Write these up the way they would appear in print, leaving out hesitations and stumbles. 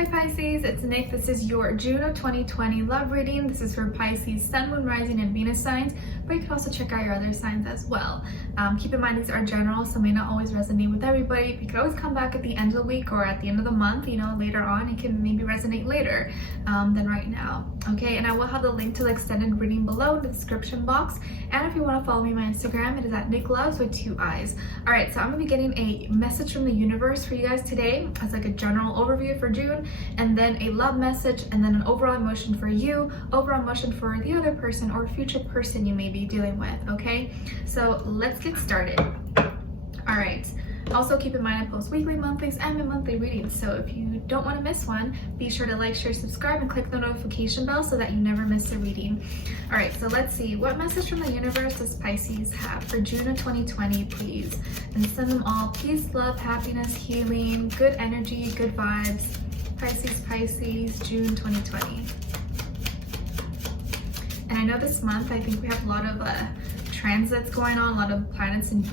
Hi Pisces, it's Nick. This is your June of 2020 love reading. This is for Pisces, Sun, Moon, Rising, and Venus signs, but you can also check out your other signs as well. Keep in mind these are general, so may not always resonate with everybody. You can always come back at the end of the week or at the end of the month, you know, later on. It can maybe resonate later than right now. Okay, and I will have the link to the extended reading below in the description box. And if you want to follow me on my Instagram, it is at Nicloves with 2 eyes. All right, so I'm going to be getting a message from the universe for you guys today as like a general overview for June, and then a love message, and then an overall emotion for you, overall emotion for the other person or future person you may be dealing with. Okay, so let's get started. All right. Also, keep in mind I post weekly, monthlies, and monthly readings, so if you don't want to miss one, be sure to like, share, subscribe, and click the notification bell so that you never miss a reading. All right, so let's see. What message from the universe does Pisces have for June of 2020, please? And send them all peace, love, happiness, healing, good energy, good vibes. Pisces, June 2020. And I know this month, I think we have a lot of transits going on, a lot of planets in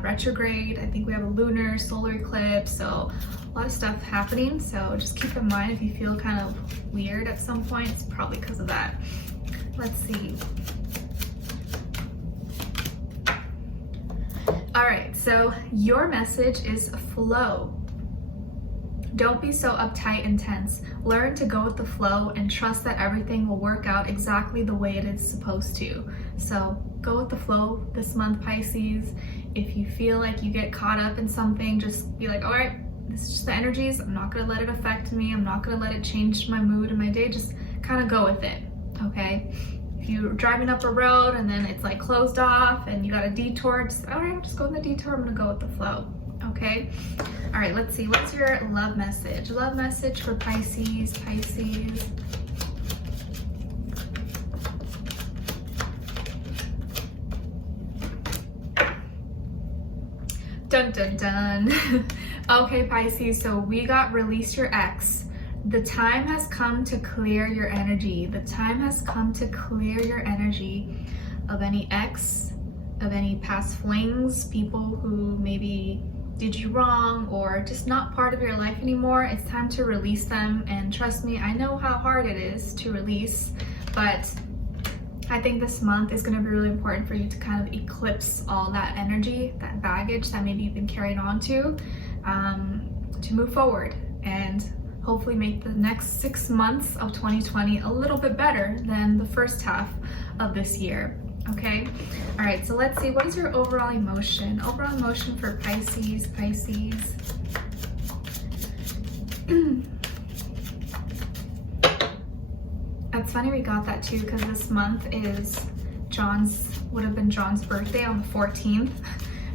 retrograde. I think we have a lunar, solar eclipse, so a lot of stuff happening. So just keep in mind if you feel kind of weird at some point, it's probably because of that. Let's see. All right, so your message is flow. Don't be so uptight and tense. Learn to go with the flow and trust that everything will work out exactly the way it is supposed to. So go with the flow this month, Pisces. If you feel like you get caught up in something, just be like, all right, this is just the energies. I'm not gonna let it affect me. I'm not gonna let it change my mood and my day. Just kind of go with it, okay? If you're driving up a road and then it's like closed off and you got a detour, just, all right, just go in the detour. I'm gonna go with the flow. Okay, all right, let's see. What's your love message? Love message for Pisces. Dun dun dun. Okay, Pisces, so we got release your ex. The time has come to clear your energy. The time has come to clear your energy of any ex, of any past flings, people who maybe did you wrong or just not part of your life anymore. It's time to release them, and trust me, I know how hard it is to release, but I think this month is going to be really important for you to kind of eclipse all that energy, that baggage that maybe you've been carrying on to move forward and hopefully make the next 6 months of 2020 a little bit better than the first half of this year. Okay, all right, so let's see, what is your overall emotion? Overall emotion for Pisces. That's funny we got that too, because this month is would have been John's birthday on the 14th.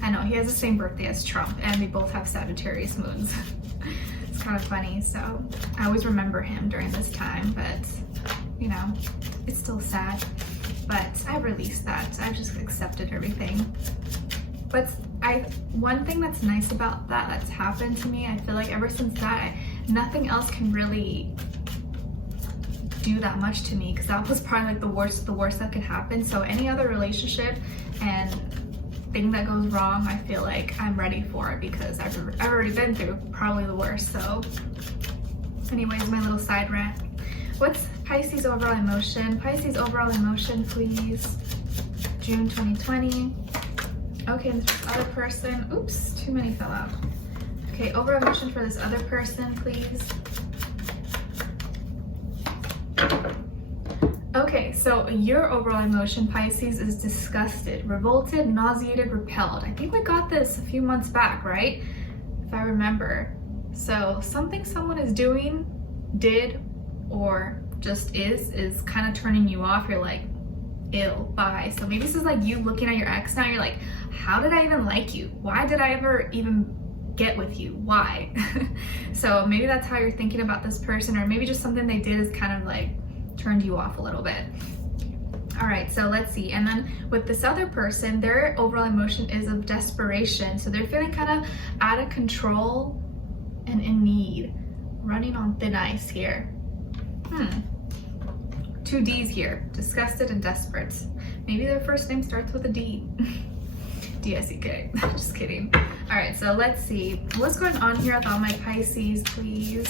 I know, he has the same birthday as Trump, and we both have Sagittarius moons. It's kind of funny, so I always remember him during this time, but you know, it's still sad. But I released that. I just accepted everything. But one thing that's nice about that's happened to me, I feel like ever since that, nothing else can really do that much to me, because that was probably like the worst that could happen. So any other relationship and thing that goes wrong, I feel like I'm ready for it, because I've already been through probably the worst. So anyways, my little side rant. What's Pisces overall emotion? Pisces overall emotion, please. June 2020. Okay, and this other person. Oops, too many fell out. Okay, overall emotion for this other person, please. Okay, so your overall emotion, Pisces, is disgusted, revolted, nauseated, repelled. I think we got this a few months back, right? If I remember. So something someone is doing, did, or just is kind of turning you off. You're like, ew, bye. So maybe this is like you looking at your ex now. You're like, how did I even like you? Why did I ever even get with you? Why? So maybe that's how you're thinking about this person, or maybe just something they did is kind of like turned you off a little bit. All right, so let's see. And then with this other person, their overall emotion is of desperation. So they're feeling kind of out of control and in need, running on thin ice here. 2 D's here, disgusted and desperate. Maybe their first name starts with a D. D-S-E-K, just kidding. All right, so let's see. What's going on here with all my Pisces, please?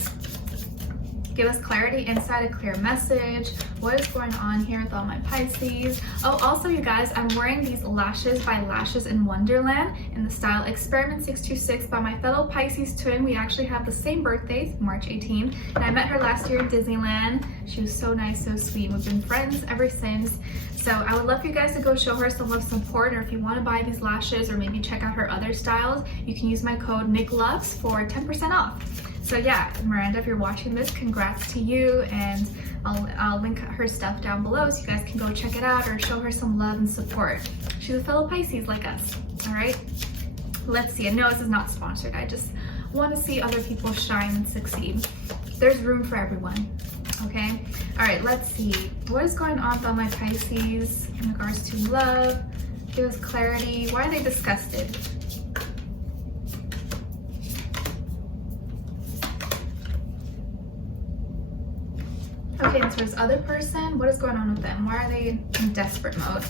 Give us clarity, insight, a clear message. What is going on here with all my Pisces? Oh, also you guys, I'm wearing these lashes by Lashes in Wonderland in the style Experiment 626 by my fellow Pisces twin. We actually have the same birthdays, March 18th, and I met her last year in Disneyland. She was so nice, so sweet. We've been friends ever since. So I would love for you guys to go show her some love, support, or if you want to buy these lashes or maybe check out her other styles, you can use my code Nicloves for 10% off. So yeah, Miranda, if you're watching this, congrats to you, and I'll link her stuff down below so you guys can go check it out or show her some love and support. She's a fellow Pisces like us, all right? Let's see, and no, this is not sponsored. I just want to see other people shine and succeed. There's room for everyone, okay? All right, let's see. What is going on with all my Pisces in regards to love? Give us clarity. Why are they disgusted? Okay, and so this other person, what is going on with them? Why are they in desperate mode?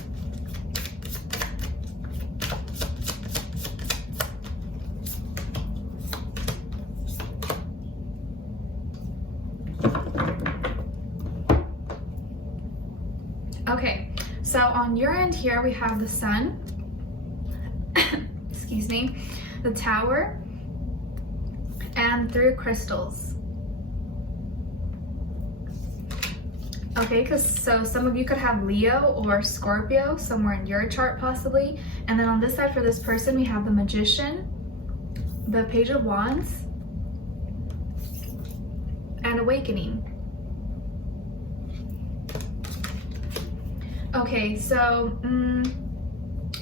Okay, so on your end here, we have the Sun, excuse me, the Tower, and 3 of Crystals. Okay, because so some of you could have Leo or Scorpio somewhere in your chart possibly. And then on this side for this person, we have the Magician, the Page of Wands, and Awakening. Okay, so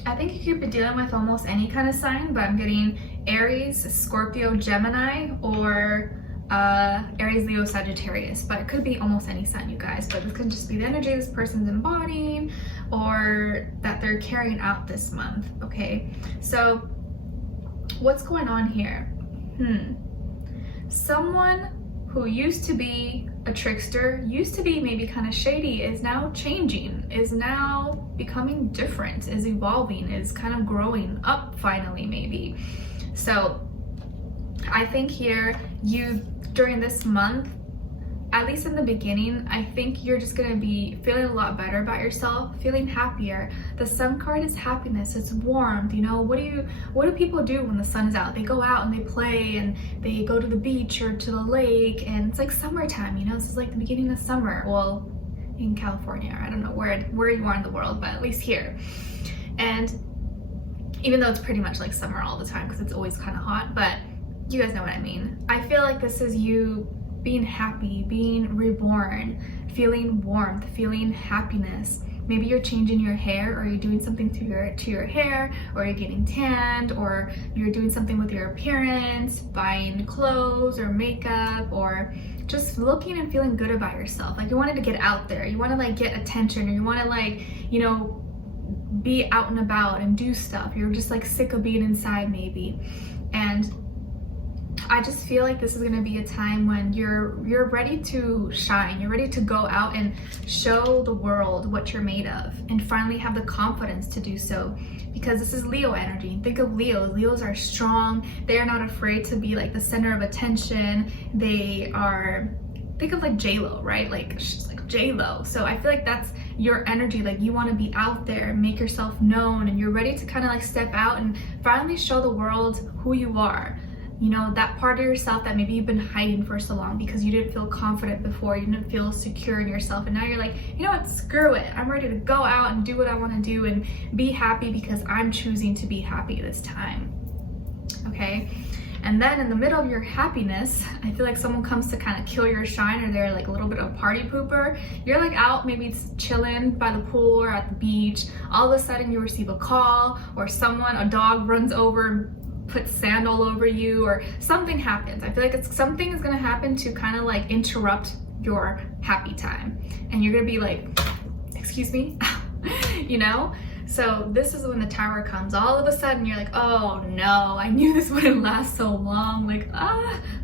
I think you could be dealing with almost any kind of sign, but I'm getting Aries, Scorpio, Gemini, or Aries, Leo, Sagittarius, but it could be almost any sign, you guys. But this could just be the energy this person's embodying or that they're carrying out this month. Okay, so what's going on here? Someone who used to be a trickster, used to be maybe kind of shady, is now changing, is now becoming different, is evolving, is kind of growing up finally maybe. So I think here during this month, at least in the beginning, I think you're just gonna be feeling a lot better about yourself, feeling happier. The Sun card is happiness, it's warmth, you know. What do people do when the sun is out? They go out and they play and they go to the beach or to the lake, and it's like summertime, you know. This is like the beginning of summer. Well, in California, I don't know where you are in the world, but at least here. And even though it's pretty much like summer all the time because it's always kind of hot, but you guys know what I mean. I feel like this is you being happy, being reborn, feeling warmth, feeling happiness. Maybe you're changing your hair, or you're doing something to your hair, or you're getting tanned, or you're doing something with your appearance, buying clothes or makeup, or just looking and feeling good about yourself. Like you wanted to get out there, you want to like get attention, or you want to like, you know, be out and about and do stuff. You're just like sick of being inside maybe. And I just feel like this is going to be a time when you're ready to shine. You're ready to go out and show the world what you're made of, and finally have the confidence to do so, because this is Leo energy. Think of Leos. Leos are strong. They are not afraid to be like the center of attention. They are, think of like J-Lo, right? Like she's like J-Lo. So I feel like that's your energy. Like you want to be out there, make yourself known, and you're ready to kind of like step out and finally show the world who you are. You know, that part of yourself that maybe you've been hiding for so long because you didn't feel confident before, you didn't feel secure in yourself, and now you're like, you know what, screw it. I'm ready to go out and do what I want to do and be happy because I'm choosing to be happy this time. Okay? And then in the middle of your happiness, I feel like someone comes to kind of kill your shine, or they're like a little bit of a party pooper. You're like out, maybe it's chilling by the pool or at the beach. All of a sudden you receive a call, or a dog runs over, put sand all over you, or something happens. I feel like something is gonna happen to kind of like interrupt your happy time, and you're gonna be like, excuse me, you know? So this is when the Tower comes. All of a sudden you're like, oh no, I knew this wouldn't last so long. Like,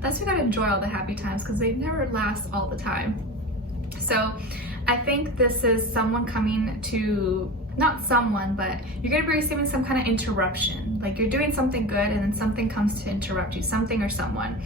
that's why you gotta enjoy all the happy times, because they never last all the time. So I think this is someone coming to, not someone, but you're gonna be receiving some kind of interruption. Like you're doing something good and then something comes to interrupt you, something or someone.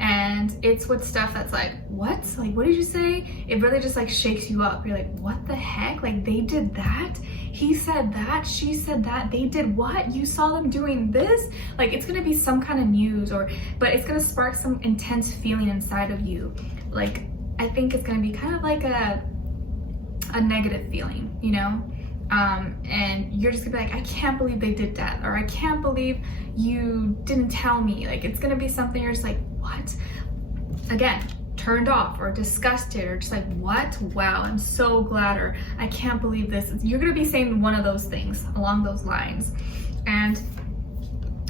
And it's with stuff that's like, what? Like, what did you say? It really just like shakes you up. You're like, what the heck? Like, they did that? He said that? She said that? They did what? You saw them doing this? Like, it's gonna be some kind of news, but it's gonna spark some intense feeling inside of you. Like, I think it's gonna be kind of like a negative feeling, you know? And you're just gonna be like, I can't believe they did that, or I can't believe you didn't tell me. Like, it's gonna be something you're just like, what? Again, turned off or disgusted or just like, what? Wow, I'm so glad, or I can't believe this. You're gonna be saying one of those things along those lines. And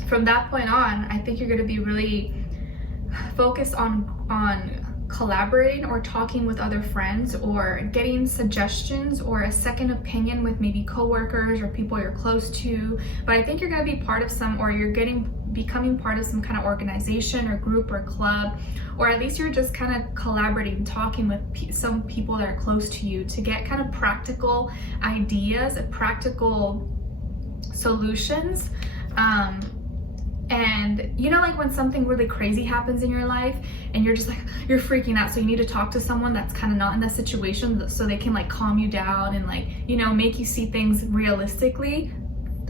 from that point on, I think you're gonna be really focused on collaborating or talking with other friends or getting suggestions or a second opinion with maybe coworkers or people you're close to. But I think you're going to be part of some, or you're becoming part of some kind of organization or group or club, or at least you're just kind of collaborating, talking with some people that are close to you to get kind of practical ideas, practical solutions. And you know, like when something really crazy happens in your life and you're just like, you're freaking out, so you need to talk to someone that's kind of not in that situation so they can like calm you down and like, you know, make you see things realistically.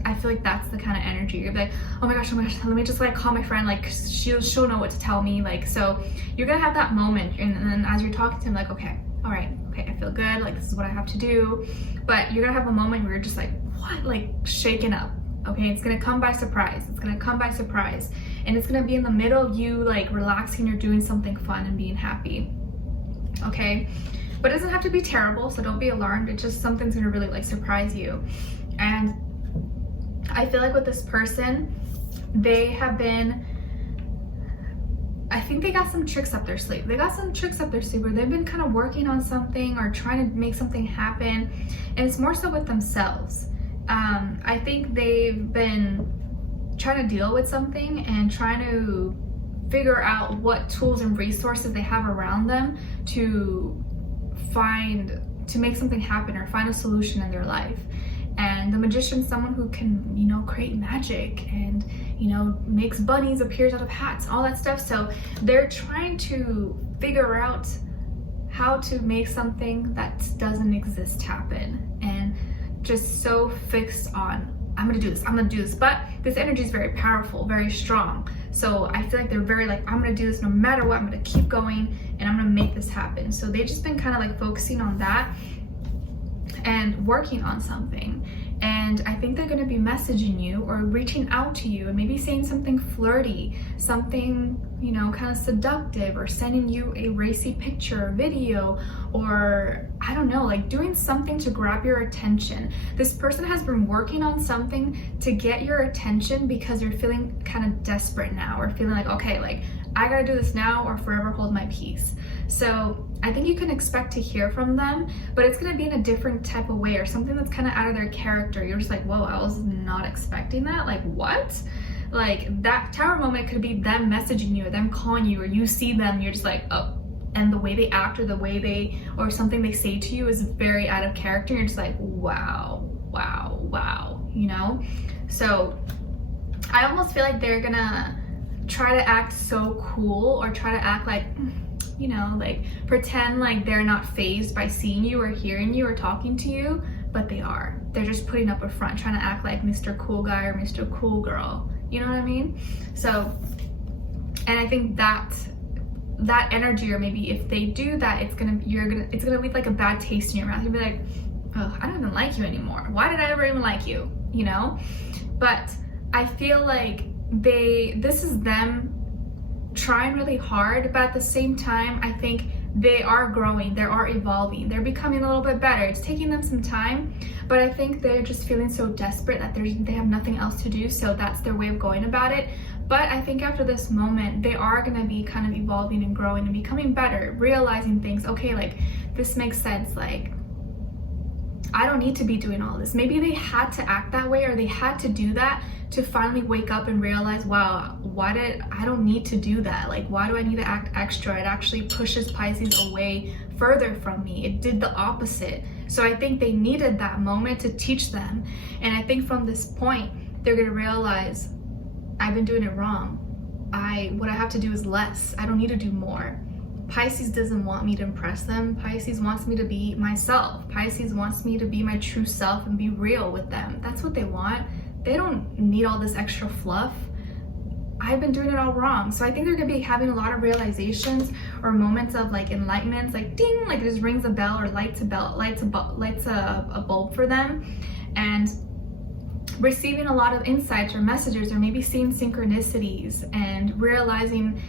I feel like that's the kind of energy. You're like, oh my gosh, let me just like call my friend, like she'll know what to tell me. Like, so you're gonna have that moment, and then as you're talking to him, like, okay, all right, okay, I feel good, like this is what I have to do. But you're gonna have a moment where you're just like, what? Like shaken up. Okay, it's gonna come by surprise. It's gonna come by surprise. And it's gonna be in the middle of you like relaxing or doing something fun and being happy. Okay, but it doesn't have to be terrible, so don't be alarmed. It's just something's gonna really like surprise you. And I feel like with this person, they have been, I think they got some tricks up their sleeve. They got some tricks up their sleeve where they've been kind of working on something or trying to make something happen. And it's more so with themselves. I think they've been trying to deal with something and trying to figure out what tools and resources they have around them to make something happen or find a solution in their life. And the magician's someone who can, you know, create magic and, you know, makes bunnies appear out of hats, all that stuff. So they're trying to figure out how to make something that doesn't exist happen, and just so fixed on, I'm gonna do this, I'm gonna do this. But this energy is very powerful, very strong. So I feel like they're very like, I'm gonna do this no matter what, I'm gonna keep going and I'm gonna make this happen. So they've just been kind of like focusing on that and working on something. And I think they're going to be messaging you or reaching out to you and maybe saying something flirty, something, you know, kind of seductive, or sending you a racy picture or video, or I don't know, like doing something to grab your attention. This person has been working on something to get your attention because they're feeling kind of desperate now, or feeling like, okay, like I gotta do this now or forever hold my peace. So I think you can expect to hear from them, but it's gonna be in a different type of way, or something that's kind of out of their character. You're just like, whoa, I was not expecting that. Like, what? Like, that tower moment could be them messaging you or them calling you, or you see them, you're just like, oh, and the way they act or the way they, or something they say to you is very out of character. You're just like, wow, wow, wow, you know? So I almost feel like they're gonna try to act so cool, or try to act like, you know, like pretend like they're not fazed by seeing you or hearing you or talking to you, but they are. They're just putting up a front, trying to act like Mr. Cool Guy or Mr. Cool Girl. You know what I mean? So, and I think that energy, or maybe if they do that, it's gonna leave like a bad taste in your mouth. You'll be like, oh, I don't even like you anymore. Why did I ever even like you? You know? But I feel like this is them trying really hard, but at the same time, I think they are growing, they are evolving, they're becoming a little bit better. It's taking them some time, but I think they're just feeling so desperate that they have nothing else to do, so that's their way of going about it. But I think after this moment, they are gonna be kind of evolving and growing and becoming better, realizing things, okay, like this makes sense, like I don't need to be doing all this. Maybe they had to act that way, or they had to do that to finally wake up and realize, wow, I don't need to do that. Like, why do I need to act extra? It actually pushes Pisces away further from me. It did the opposite. So I think they needed that moment to teach them. And I think from this point, they're gonna realize, I've been doing it wrong. what I have to do is less. I don't need to do more. Pisces doesn't want me to impress them. Pisces wants me to be myself. Pisces wants me to be my true self and be real with them. That's what they want. They don't need all this extra fluff. I've been doing it all wrong. So I think they're gonna be having a lot of realizations or moments of like enlightenment, like ding, like it just rings a bell or lights a bulb for them, and receiving a lot of insights or messages, or maybe seeing synchronicities and realizing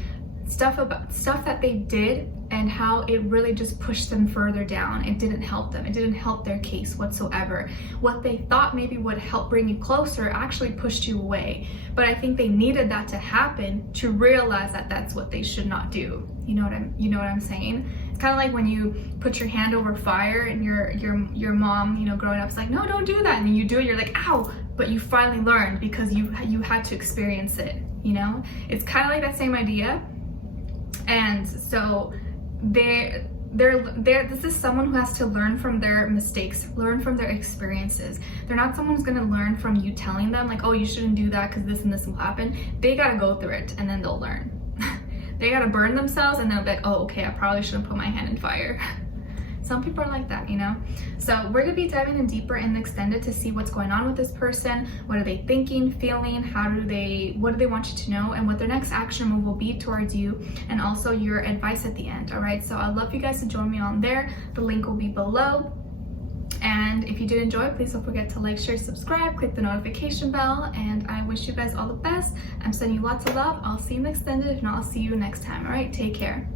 stuff that they did and how it really just pushed them further down. It didn't help them. It didn't help their case whatsoever. What they thought maybe would help bring you closer actually pushed you away. But I think they needed that to happen to realize that that's what they should not do. You know what I'm saying? It's kind of like when you put your hand over fire and your mom, you know, growing up is like, no, don't do that, and then you do it, you're like, ow, but you finally learned because you had to experience it. You know, it's kind of like that same idea. And so this is someone who has to learn from their mistakes, learn from their experiences. They're not someone who's gonna learn from you telling them like, oh, you shouldn't do that because this and this will happen. They gotta go through it and then they'll learn. They gotta burn themselves and they'll be like, oh, okay, I probably shouldn't put my hand in fire. Some people are like that, you know? So we're gonna be diving in deeper in the extended to see what's going on with this person. What are they thinking, feeling? What do they want you to know? And what their next action move will be towards you, and also your advice at the end, all right? So I'd love for you guys to join me on there. The link will be below. And if you did enjoy, please don't forget to like, share, subscribe, click the notification bell, and I wish you guys all the best. I'm sending you lots of love. I'll see you in the extended. If not, I'll see you next time, all right? Take care.